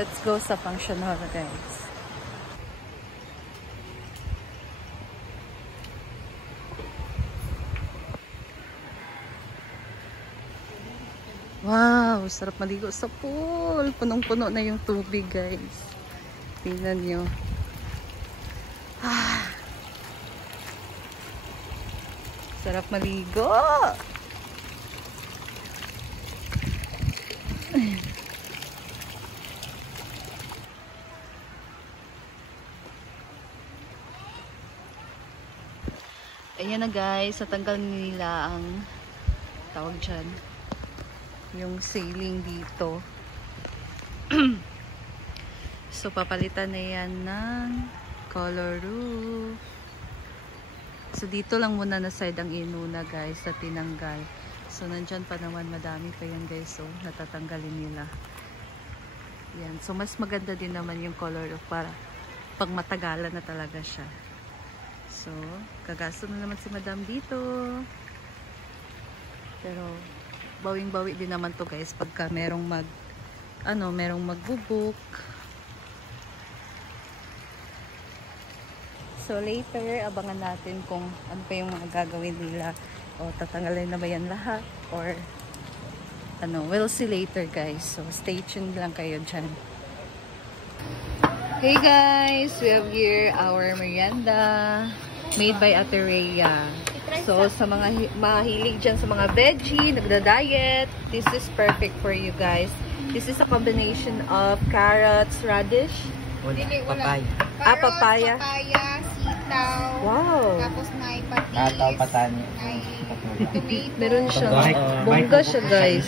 Let's go sa function hall, guys. Wow, sarap maligo sa pool. Punong-puno na yung tubig, guys. Tingnan nyo. Ah. Sarap maligo. Ayan na, guys. Natanggal nila ang tawag dyan. Yung ceiling dito. So, papalitan na yan ng color roof. So, dito lang muna na side ang inuna, guys, sa tinanggal. So, nandyan pa naman, madami pa yan, guys. So, natatanggalin nila. Yan. So, mas maganda din naman yung color roof para pag matagalan na talaga siya. So, kagasto na naman si madam dito. Pero, bawing-bawi din naman to, guys, pagka merong merong magbubook. So later, abangan natin kung ano pa yung mga gagawin nila, o tatanggalin na ba yan lahat, or we'll see later, guys. So stay tuned lang kayo dyan. Hey guys, we have here our merienda made by Ate Rhea. So, sa mga mahilig dyan sa mga veggie, nagda-diet, this is perfect for you guys. This is a combination of carrots, radish, papaya. Carrots, papaya, sitaw. Wow. Tapos may patis. Nataw patani. May tomato. Meron siya. Bongga siya, guys.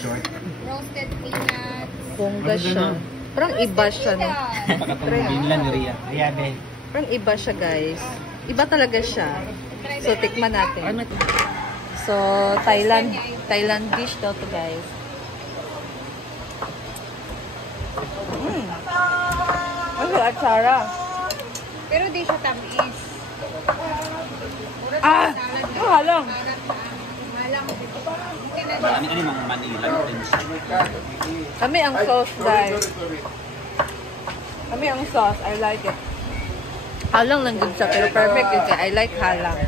Roasted peanuts. Bongga siya. Parang iba siya, no? Pakatungin lang, Ria. Ria, be. Parang iba siya, guys. Iba talaga siya. So, tikman natin. So, Thailand dish daw to, guys. Ano, atsara. Pero di siya tamis. Ito halong. Malang. Marami ka namang Manila things. Kami ang sauce, guys. Kami ang sauce. I like it. Halang lang good siya, pero perfect yun siya. I like halang.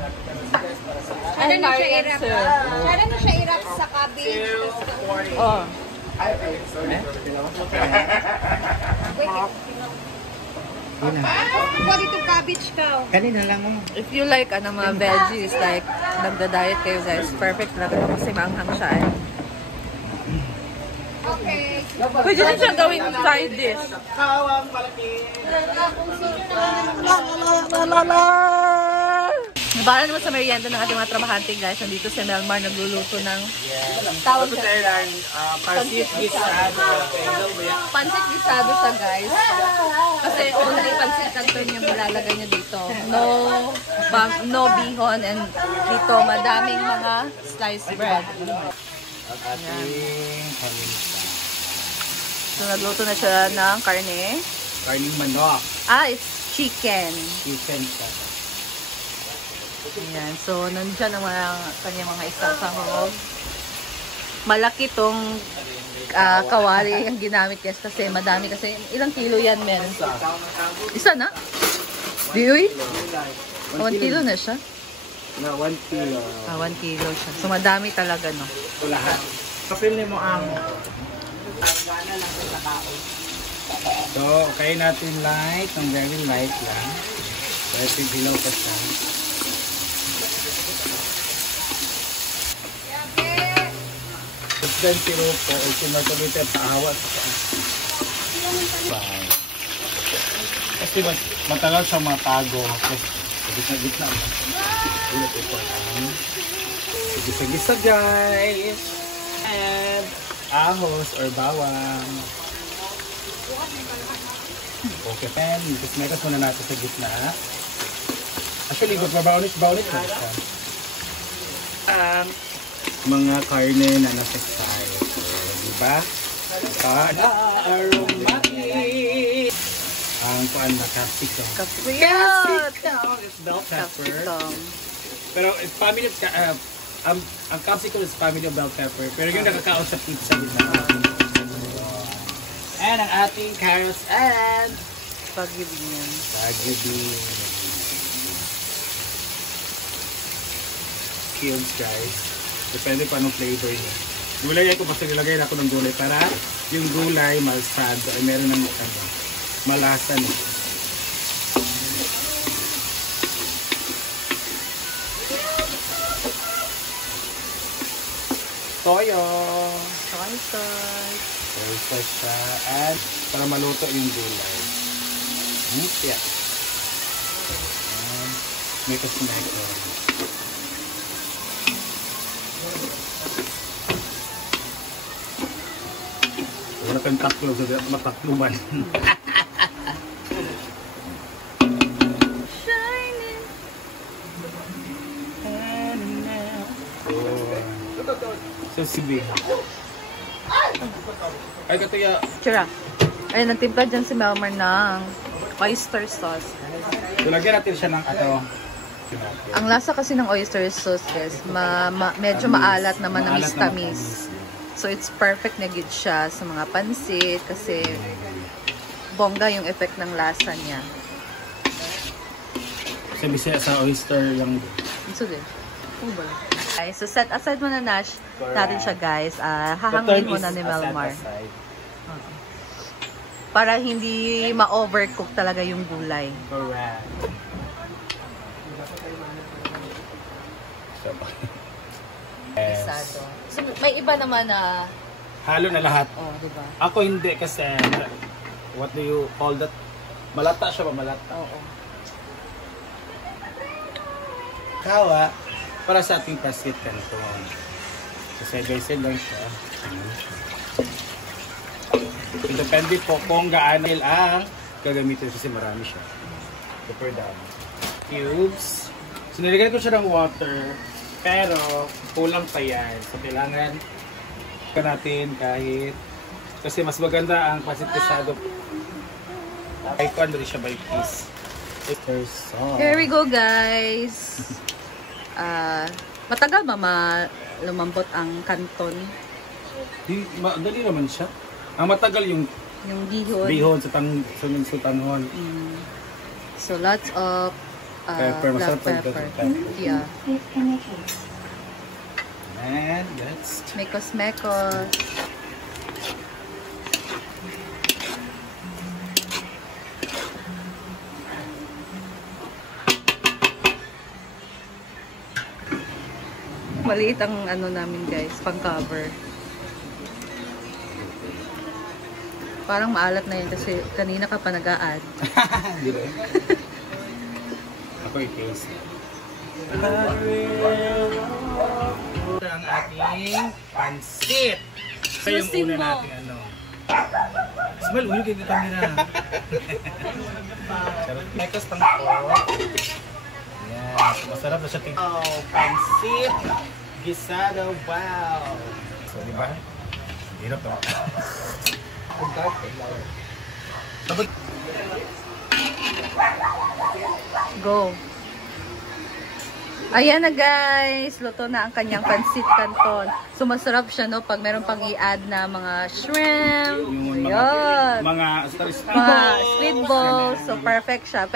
Sana na siya irap. Sana na siya irap sa cabbage. Oh. Kuha dito cabbage ka. Kanina lang mo. If you like mga veggies, like nagda-diet kayo, guys, perfect talaga kasi maanghang siya. Okay. Pwede din siya gawin side dish. Nabala naman sa merienda ng ating mga trabahante, guys. Nandito si Melmar nagluluto ng tawag sa Pansit gisado. pansit gisado siya, guys. Kasi only pansit canton yung malalagay niya dito. No bihon, and dito madaming mga sliced bread. At ating paminta. So nagluto na siya ng karne. Karning manok. It's chicken. Chicken siya. Ayan. So, nandiyan ang kanyang mga isasahog. Malaki tong kawali ang ginamit, guys, kasi madami. Kasi ilang kilo yan meron sa? Isa na? Diyoy? 1 kilo na siya? Na 1 kilo. 1 kilo siya. So, madami talaga, no? Lahat. Kapil mo ang so, okay natin light. Ang very light lang. Pwede bilaw pa siya. Then sirup po, ultimate paawa sa bye. Kasi matagal sa mga tago. Sa gitna. Ulit ito lang. Gisa-gisa, guys. And ahos or bawang. Okay, pen. Mekas muna natin sa gitna. Actually, brownish na siya. Mga karne na nasa side. So, diba? Aromatic! Ang kuan na capsicum. Capsicum is bell pepper. Pero it's family of ang capsicum is family of bell pepper. Pero yung nakakaon sa pizza din na. Ayan ang ating carrots and Baguio bean. Baguio bean. Cubes guys. Depende pa anong flavor niya. Gulay ko basta nilagay na ako ng gulay para yung gulay malsado ay meron ng malasa nito. Toyo. Soy sauce. Soy sauce siya. At para maluto yung gulay. Yeah. May kasinaiko. Wala kang taklo sa matakluman. So, sibi. Ay, katuya. Tira. Ayun, nagtimpla dyan si Melmar ng oyster sauce. So, lagyan natin siya ng Ang lasa kasi ng oyster sauce, guys, medyo maalat naman na tamis. So, it's perfect na good siya sa mga pansit kasi bongga yung effect ng lasa niya. Sabi siya sa oyster lang. So, din. Okay, so set aside muna natin siya, guys. Hahangin muna ni Melmar. Para hindi ma-overcook talaga yung gulay. Correct. Isado. So, may iba naman na... Halo na lahat. Oh, diba? Ako hindi kasi, what do you call that? Malata siya ba? Malata? Oo. Kawa, para sa ating pasit kanto. So, side-by-side lang siya. Depende po kung gaano ang gagamitin kasi marami siya. Super dami. Cubes. So, nilagyan ko siya ng water. Pero, kulang pa yan. So, kailangan ka natin kahit kasi mas maganda ang pasit pesado. Kahit kung ano rin siya by piece. Here we go, guys. Matagal ba lumambot ang kanton? Dali naman siya. Ang matagal yung bihon sa tanghon. So lots of black pepper. Yeah. And that's mekos. Maliit ang ano namin, guys, pang cover. Parang maalat na yun kasi kanina ka pa nag-a-add. Hindi rin. Ako i-taste. Ang ating pansit. Ito yung una natin ano. Smell, ulo kayo kamera. Charot. Mekos pang po. Yan. Masarap na siya tingin. Oh, pansit. Gisado. Wow. So, di ba? Hirap to. Go. Ayan na, guys. Luto na ang kanyang pansit canton. So masarap siya, no, pag meron pang i-add na mga shrimp. Mga squid balls. So perfect siya.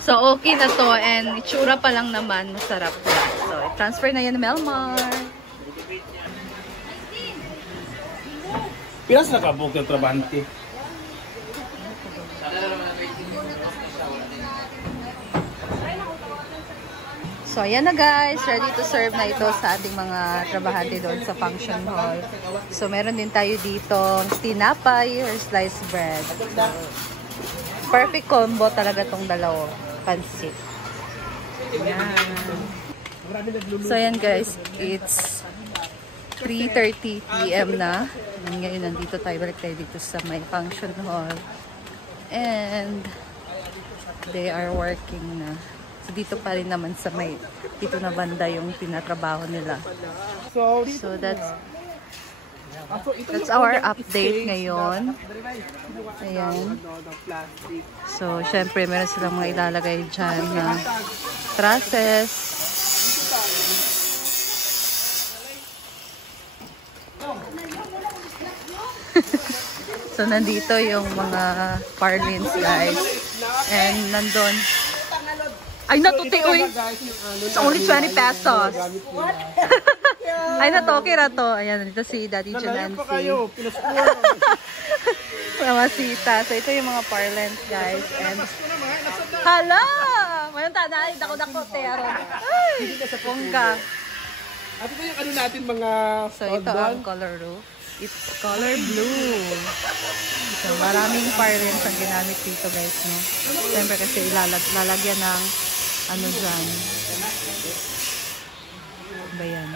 So okay na to, and itsura pa lang naman masarap na. So transfer na yan ni Melmar. Pilas na kabuk yung trabahante. So, ayan na, guys. Ready to serve na ito sa ating mga trabahante doon sa function hall. So, meron din tayo dito tinapay or sliced bread. So, perfect combo talaga tong dalawang pansit. Ayan. So, ayan, guys. It's 3:30 PM na. Ngayon, nandito tayo. Balik tayo dito sa may function hall. And they are working na. So, dito pa rin naman sa may, dito na banda yung tinatrabaho nila. So that's our update ngayon. Ayan. So, syempre, meron silang mga ilalagay dyan na trusses. So, So, nandito yung mga parlins, guys. And nandun. Ay, natuti, uy! It's only 20 pesos. Ay, natoke na to. Ayan, dito si Daddy Janancy. Mamasita. So, ito yung mga parlance, guys. And, hala! Mayroon tanay. Dako-dako, tero. Ay! Bongga. At ito yung ano natin mga... So, ito ang color roof. It's color blue. So, maraming parlance ang ginamit dito, guys, no? Siyempre kasi lalagyan ng ano dyan. Ba yan?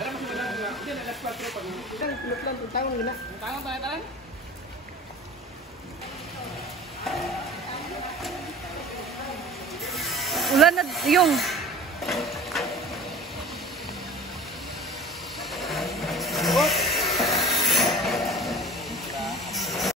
Ulan na yung